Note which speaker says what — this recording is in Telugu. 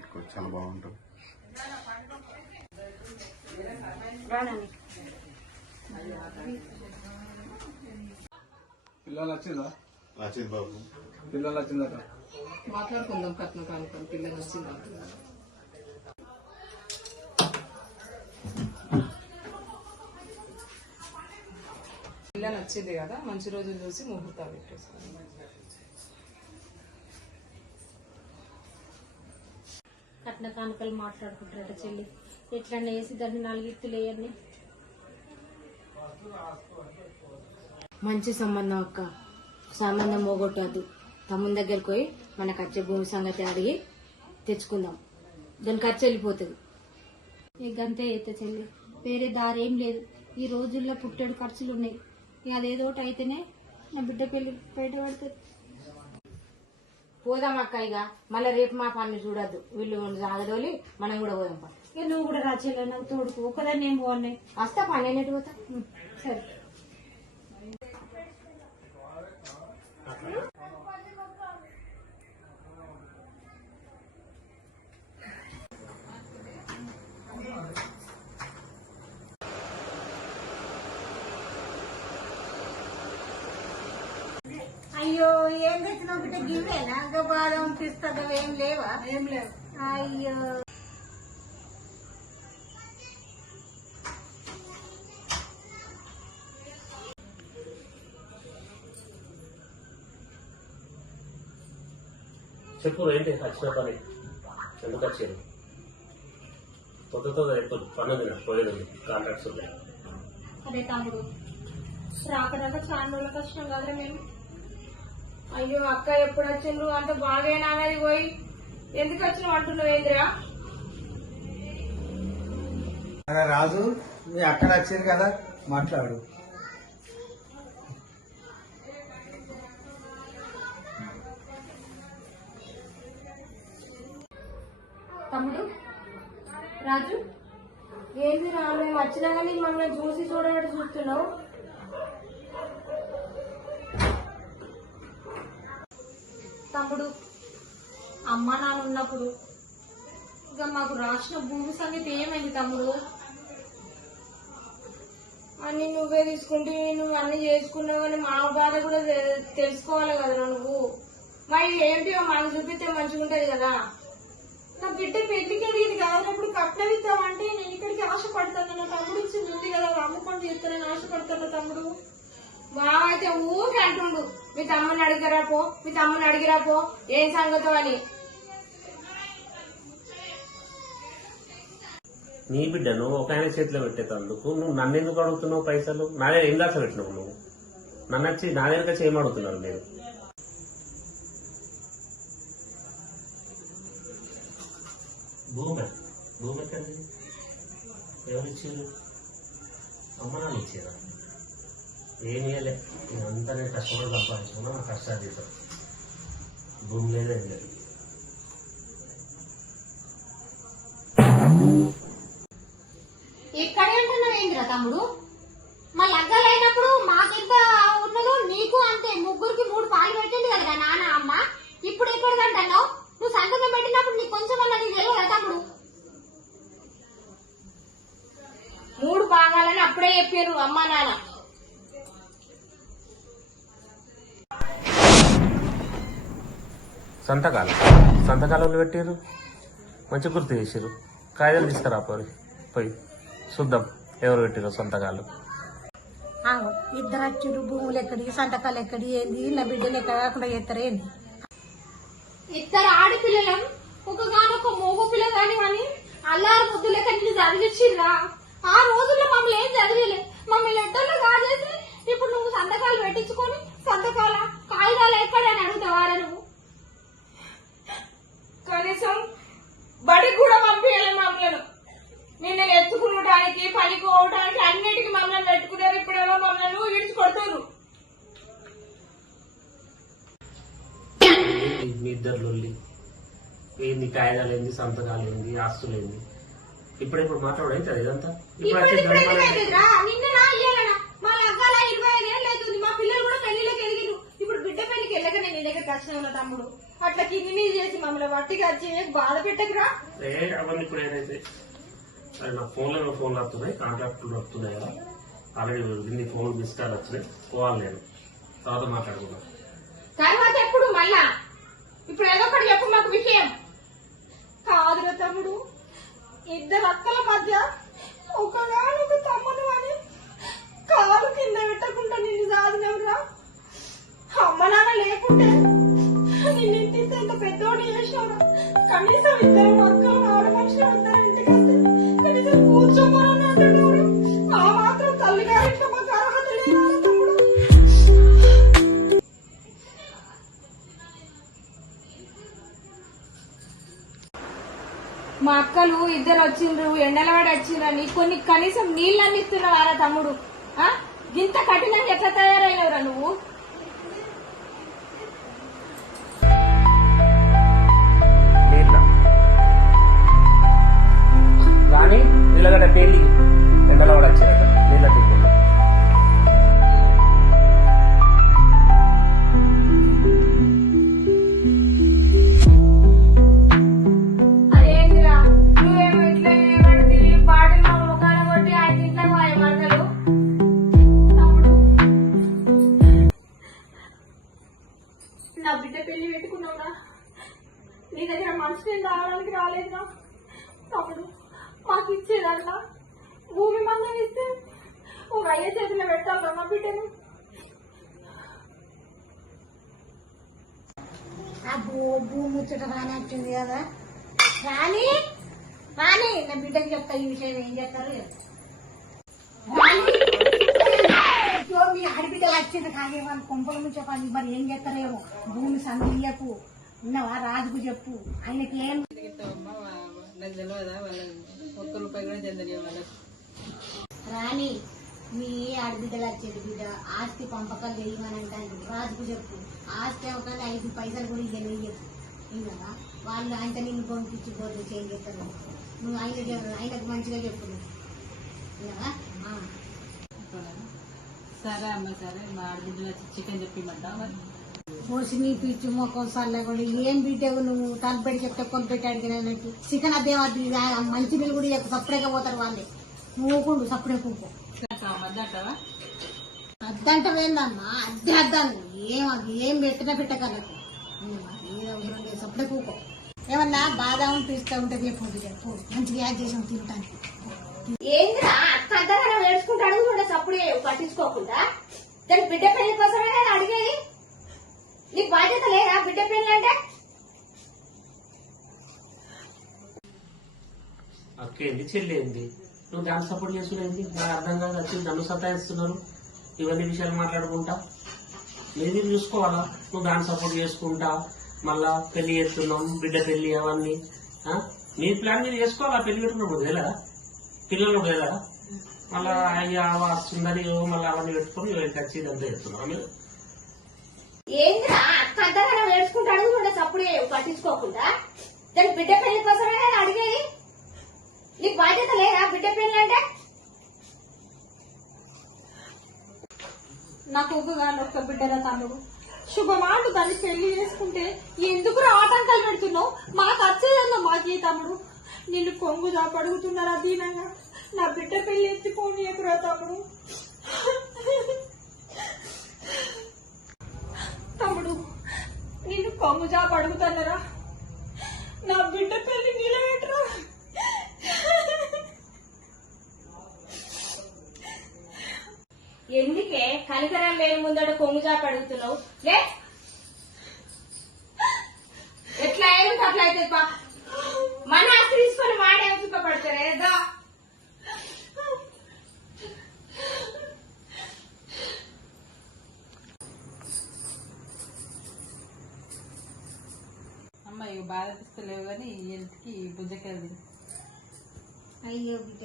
Speaker 1: బొట్టు పిల్ల పెట్టుకో చాలా బాగుంటుంది.
Speaker 2: పిల్లలు వచ్చిందా
Speaker 1: నచ్చింది బాబు.
Speaker 2: పిల్లలు వచ్చిందట.
Speaker 3: మాట్లాడుకుందాం కట్నం కానుకొని పిల్లలు వచ్చిందా పిల్లలు వచ్చింది కదా మంచి రోజులు చూసి ముహూర్తాలు పెట్టేసుకోండి
Speaker 4: కట్న కానుకలు మాట్లాడుకుంటారట చెల్లి. ఎట్లన్నా వేసి దాన్ని నాలుగు ఇత్తులు వేయండి.
Speaker 5: మంచి సంబంధం అక్క. సంబంధం పోగొట్టద్దు. తమ్ముని దగ్గరికి పోయి మనకు వచ్చే భూమి సంగతి అడిగి తెచ్చుకుందాం. దానికి ఖర్చు వెళ్ళిపోతుంది.
Speaker 4: ఇక గంతే అయితే చెల్లి. వేరే దారి ఏం లేదు. ఈ రోజుల్లో పుట్టెడు ఖర్చులు ఉన్నాయి ఇక అదేదో ఒకటి అయితేనే నా బిడ్డ పెళ్ళి బయట పడుతుంది.
Speaker 5: పోదాం అక్క ఇక మళ్ళీ రేపు మా పనులు చూడద్దు. వీళ్ళు జాగదోలి మనం కూడా పోదాం పా.
Speaker 4: ఇక నువ్వు కూడా రా చెల్లి నాకు తోడుకు. ఒకదాన్ని ఏం బాగున్నాయి
Speaker 5: వస్తా పని ఎన్నట్టు పోతా.
Speaker 4: సరే
Speaker 6: అయ్యో ఏం తెచ్చిన ఒకటి గివేనా ఇంకా బాదం పిస్తా ఏం లేవా?
Speaker 3: ఏం లేవు.
Speaker 6: అయ్యో.
Speaker 7: చెప్పు ఏంటి? వచ్చిన పని. ఎందుకు వచ్చారు ఎప్పుడు పని ఉంది నాకు పోయేది కాంట్రాక్ట్స్ ఉన్నాయి.
Speaker 4: అదే తమ్ముడు రాకరాక చాలా రోజుల కష్టం కదరా మేము.
Speaker 5: అయ్యో అక్క ఎప్పుడు వచ్చిండ్రు అంత బాగేనా అనేది పోయి. ఎందుకు వచ్చినావు అంటున్నావు ఏందిరా
Speaker 2: అరే రాజు మీ అక్కడ వచ్చారు కదా మాట్లాడు.
Speaker 4: తమ్ముడు రాజు?
Speaker 5: ఏంది రా మేము వచ్చినా కానీ మమ్మల్ని చూసి చూడబట్టి చూస్తున్నావు.
Speaker 4: తమ్ముడు అమ్మ నాన్న ఉన్నప్పుడు ఇక మాకు రాసిన భూమి సంగతి ఏమైంది తమ్ముడు?
Speaker 5: అన్ని నువ్వే తీసుకుంటే నువ్వు అన్ని చేసుకున్నావు మా బాధ కూడా తె- తెలుసుకోవాలి కదా నువ్వు. మరి ఏంటియో మనం చూపిస్తే మంచిగా ఉంటది కదా?
Speaker 4: నా బిడ్డ పెళ్ళికి అడిగింది కాదన్నప్పుడు కట్నం ఇద్దామంటే నేను ఇక్కడికి ఆశపడతాను. నా తమ్ముడు ఇచ్చింది ఉంది కదా అమ్ముకొని చేస్తానని ఆశపడతాను తమ్ముడు.
Speaker 5: బాగా అయితే ఊరికి అంటుండు. మీ తమ్ముని అడిగిరా పో మీ తమ్ముని అడిగిరా పో ఏం సంగతో అని.
Speaker 7: నీ బిడ్డను ఒక ఆయన చేతిలో పెట్టేటందుకు నువ్వు నన్ను ఎందుకు అడుగుతున్నావు పైసలు? నా దగ్గర ఏం దాచ పెట్టినావు నువ్వు? నన్ను వచ్చి నా దగ్గర అడుగుతున్నారు మీరు. భూమి భూమి ఎక్కడిది? ఎవరు ఇచ్చారు అమ్మ నాన్న ఇచ్చారా? ఏం ఇవ్వలే ఇదంతా నేను కష్టపడి సంపాదించుకున్నా నా కష్టాలు తీసాను భూమి లేదు ఏం లేదు
Speaker 4: ఎక్కడే తమ్ముడు? మా లగ్గలైనప్పుడు మాకెంత ఉన్నదో నీకు అంతే. ముగ్గురికి మూడు పాలు పెట్టింది కదా నాన్న అమ్మ. ఇప్పుడు ఎక్కడికంటున్నావు నువ్వు సంతకం పెట్టినప్పుడు నీకు కొంచెం అన్న నీకు తెలియదా తమ్ముడు?
Speaker 5: మూడు భాగాలని అప్పుడే చెప్పారు అమ్మ నాన్న.
Speaker 7: సంతకాలు. సంతకాలు పెట్టారు మంచి గుర్తు చేసారు కాయలు తీసుకురా పోయి పోయి చూద్దాం ఎవరు పెట్టారు సంతకాలు.
Speaker 6: ఆగో, ఇద్దరు వచ్చుడు భూములు ఎక్కడి సంతకాలు ఎక్కడి ఏంది? నా బిడ్డలు ఎక్కడ కాకుండా చేస్తారు ఏంది?
Speaker 4: ఇద్దరు ఆడపిల్లలం ఒకగానొక మోగ పిల్ల కాని అని అల్లారు ముద్దుల కన్నీ చదివించిర్రా? ఆ రోజుల్లో మమ్మల్ని ఏం చదివలే? మమ్మల్ని ఎట్టల్లో కాజేసి ఇప్పుడు నువ్వు సంతకాలు పెట్టించుకొని సంతకాల?
Speaker 7: మీ ఇద్దరు లొల్లి ఏంది కాయదాలు ఏంది సంతకాలు ఏంది ఆస్తులు ఏంది? ఇప్పుడెప్పుడు మాట్లాడైతే ఇదంతా? ఇప్పుడు వచ్చే
Speaker 4: అవుతుంది మా పిల్లలు కూడా పెళ్ళిలోకి ఎదిగిరు ఇప్పుడు తమ్ముడు. అట్లా కింది మీద చేసి మమ్మల్ని వట్టిగా చేసి బాధ పెట్టకురా?
Speaker 7: ఏ అవన్నీ ఇప్పుడు ఏదైతే నా ఫోన్లో ఫోన్లు వస్తున్నాయి కాంటాక్ట్లు వస్తున్నాయి కదా. ఆల్రెడీ ఇన్ని ఫోన్ మిస్ కాల్ వచ్చినాయి. పోవాలి నేను. తర్వాత
Speaker 4: తర్వాత ఎప్పుడు? మళ్ళా? ఇప్పుడు ఏదో ఒకటి చెప్పు మాకు విషయం. కాదురా తమ్ముడు. ఇద్దరు అక్కల మధ్య ఒకగానొక తమ్ముడు అని కాలు కింద పెట్టకుండా నిన్ను సాధినవురా అమ్మ నాన్న లేకుంటే నిన్ను ఇంటింత ఇంత పెద్దోడు చేసినవురా కనీసం ఇద్దరు అక్కలు ఆడ మనుషులు ఉంటారు ఇంటికి కనీసం కూర్చోమని అంటున్నారు
Speaker 5: మా అక్కలు ఇద్దరు వచ్చిండ్రు ఎండలవాడి వచ్చిండ్రని కొన్ని కనీసం నీళ్ళు అందిస్తున్నావారా తమ్ముడు. ఆ? ఇంత కఠినంగా ఎట్లా తయారయ్యావురా నువ్వు?
Speaker 7: నీళ్ళ? కానీ నీళ్ళగడ్డ
Speaker 4: దగ్గర మనసు నేను రావడానికి రాలేదురా తప్పుడు మాకు ఇచ్చేదల్లా భూమి మందం ఇస్తే ఒక అయ్యే చేతిలో పెట్టాలా మా బిడ్డను.
Speaker 6: ఆ భూమి ముచ్చట రానట్టుంది కదా. రాని రాని నా బిడ్డకి చెప్తా ఈ విషయం ఏం చేస్తారు మీ ఆడబిడ్డలు వచ్చింది కాగే వాళ్ళు కొంపల నుంచి మరి ఏం చేస్తారేమో భూమి సంధియకు. ఉన్నావా? రాజుకు చెప్పు. ఆయనకి ఏం
Speaker 3: నాకు తెలియదా వాళ్ళ ఒక్క రూపాయి కూడా చెందలేదు వాళ్ళకి
Speaker 6: రాని మీ ఆడబిడ్డలు వచ్చేది బిడ్డ? ఆస్తి పంపకాలు చేయమని అంటాను రాజుకు చెప్పు. ఆస్తి ఒక ఐదు పైసలు కూడా ఇయ్యకు ఇంకా వాళ్ళు ఆయన నిన్ను పంపించి పోతే చేస్తారు నువ్వు ఆయన చెప్పు ఆయనకు మంచిగా చెప్పు? ఆ.
Speaker 3: సరే అమ్మ సరే. మా ఆడబిడ్డలు వచ్చి చికెన్ చెప్పిమంటా
Speaker 6: పోసి నీ పిచ్చి మొక్కం సల్ల కూడా ఏం బిడ్డవు నువ్వు? తలపెట్టి చెప్తే కొనిపెట్టి అడిగినట్టు చికెన్ అదేం అది మంచి నీళ్ళు కూడా ఇయ్యకు సప్పుడేగా పోతారు వాళ్ళే. నువ్వుకుండు సప్పుడే కూకో అద్దంటవేందమ్మా అద్దె అద్దాను ఏం అది ఏం పెట్టినా పెట్టగలకు ఏ అవసరం లేదు సప్పుడే కూకో ఏమన్నా బాధ పిస్తా ఉంటుంది చెప్పు చెప్పు మంచిగా యాడ్ చేసాం తినటానికి.
Speaker 5: ఏందిరా? అడుగుతుండే సప్పుడు పట్టించుకోకుండా? దాని బిడ్డ పెళ్ళి కోసమే నేను అడిగేది? నీకు బాధ్యత లేదా? బిడ్డ పెళ్ళి అంటే?
Speaker 7: అక్కేంది చెల్లేంది నువ్వు దాన్ని సపోర్ట్ చేసుకునేది నాకు అర్థం కాదు వచ్చి నన్ను సతాయిస్తున్నారు. ఇవన్నీ విషయాలు మాట్లాడుకుంటా. మీరు చూసుకోవాలా? నువ్వు దాన్ని సపోర్ట్ చేసుకుంటా. మళ్ళా పెళ్ళి చేస్తున్నాం బిడ్డ పెళ్ళి అవన్నీ. ఆ? మీ ప్లాన్ మీరు చేసుకోవాలా? పెళ్ళి పెట్టుకున్నప్పుడు తెలియదా పిల్లలు తెలియదా మళ్ళా అయ్యా వస్తుందని మళ్ళీ అవన్నీ పెట్టుకొని వచ్చి ఇదంతా చేస్తున్నాం
Speaker 5: ఏందిరా? అక్క అంతగానో వేడుచుకుంటూ అడుగుతుండే సప్పుడు పట్టించుకోకుండా. దాని బిడ్డ పెళ్ళి కోసమే నేను అడిగేది? నీకు బాధ్యత లేదా బిడ్డ పెళ్ళి అంటే?
Speaker 4: నాకు ఒకగాను ఒక్క బిడ్డల తమ్ముడు శుభమాట దాన్ని పెళ్ళి చేసుకుంటే ఎందుకు ఆటంకాలు పెడుతున్నావు? మాకు వచ్చేదన్నా మాకే తమ్ముడు. నిన్ను కొంగు దాపు దీనంగా? నా బిడ్డ పెళ్ళి ఎత్తిపోని ఎకురా తమ్ముడు. తమ్ముడు నిన్ను కొమ్ము జాపు అడుగుతున్నారా నా బిడ్డ పెళ్ళి నిలబెట్టరా
Speaker 5: ఎందుకే కనికరం లేని ముందట కొంగు చాప అడుగుతున్నావు? లే! ఎట్లా ఏమిటి అట్లా అయితే పా? మన ఆస్తి
Speaker 3: బాధ అనిపిస్తలేవు కానీ ఇంటికి బుజ్జకాయలు తిను.
Speaker 6: అయ్యో బిడ్డ